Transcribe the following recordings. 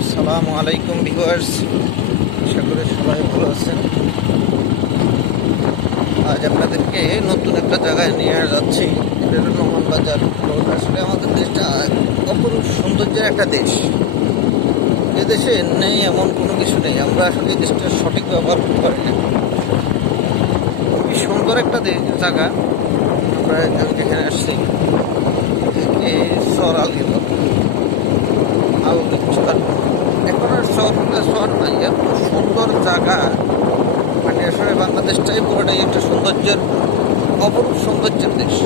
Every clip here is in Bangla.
আসসালামু আলাইকুম, ভিউয়ার্স। আশা করি সবাই ভালো আছেন। আজ আপনাদেরকে নতুন একটা জায়গায় নিয়ে যাচ্ছি। নোমান বাজার আসলে আমাদের দেশটা অপরূপ সৌন্দর্যের একটা দেশ। এ দেশে নেই এমন কোনো কিছু নেই। আমরা আসলে এই দেশটার সঠিক ব্যবহার করতে পারি না। খুবই সুন্দর একটা জায়গা। আমরা আমি যেখানে আসছি সর আলগিত আলগিত শহর নাই এত সুন্দর জায়গা মানে আসলে বাংলাদেশটাই পুরোটাই একটা সৌন্দর্যের অপরূপ সৌন্দর্যের দেশ।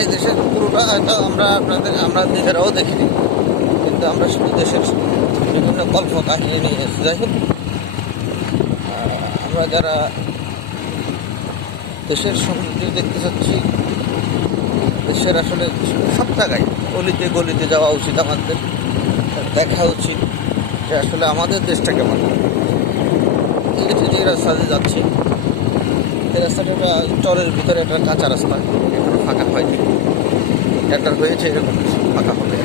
এই দেশের পুরোটা হয়তো আমরা আপনাদের, আমরা নিজেরাও দেখিনি, কিন্তু আমরা শুধু দেশের বিভিন্ন গল্প কাহিনী নিয়ে এসেছি যাই। হোক আমরা যারা দেশের সৌন্দর্য দেখতে চাচ্ছি, দেশের আসলে সব জায়গায় গলিতে গলিতে যাওয়া উচিত আমাদের, দেখা উচিত। যে আসলে আমাদের দেশটা কেমন? যে রাস্তা দিয়ে যাচ্ছে, এই রাস্তাটা একটা চরের ভিতরে একটা কাঁচা রাস্তা, এখনও ফাঁকা হয়নি একটা হয়েছে এরকম ফাঁকা হবে।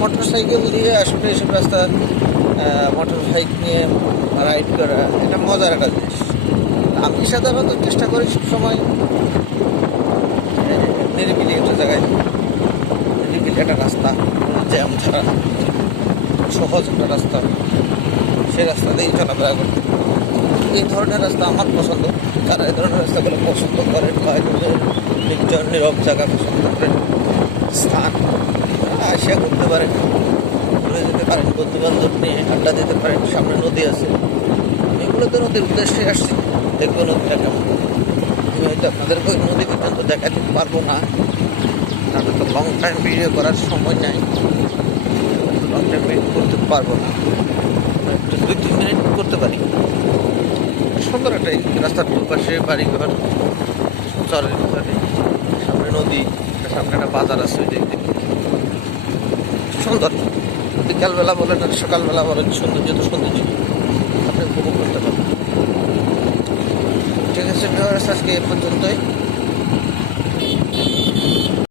মোটর সাইকেল দিয়ে আসলে এসব রাস্তা মোটর সাইকেল নিয়ে রাইড করা, এটা মজার একটা জিনিস। আমি সাধারণত চেষ্টা করি সবসময় নিরিবিলি একটা জায়গায় একটা রাস্তা জ্যাম ছাড়া সহজ একটা রাস্তা, সেই রাস্তা দিয়েই চলাফেরা করতে এই ধরনের রাস্তা আমার পছন্দ। তারা এই ধরনের রাস্তাগুলো পছন্দ করেন বা এই ধরনের নির্জন, নীরব জায়গা পছন্দ করেন, স্থান আসিয়া করতে পারেন। ঘুরে যেতে পারেন বন্ধু বান্ধব নিয়ে আড্ডা দিতে পারেন, সামনে নদী আছে। এগুলো তো নদীর উদ্দেশ্যে আসছি। দেখব নদীটা কেমন। আমি হয়তো আপনাদেরকে নদী পর্যন্ত দেখাতে পারব না। তাহলে তো লং টাইম ভিডিও করার সময় নাই। লং টাইম ভিডিও করতে পারব না। একটু দুই, তিন মিনিট করতে পারি। সুন্দর একটা রাস্তার দুপাশে বাড়ি ঘর চরের ভিতরে সামনে নদী, সামনে একটা বাজার আছে ওই দিয়ে। সুন্দর। বিকালবেলা বলেন আর সকালবেলা বলেন, সৌন্দর্য তো সৌন্দর্য। আপনি উপভোগ করতে পারেন ঠিক আছে আজকে এ পর্যন্তই।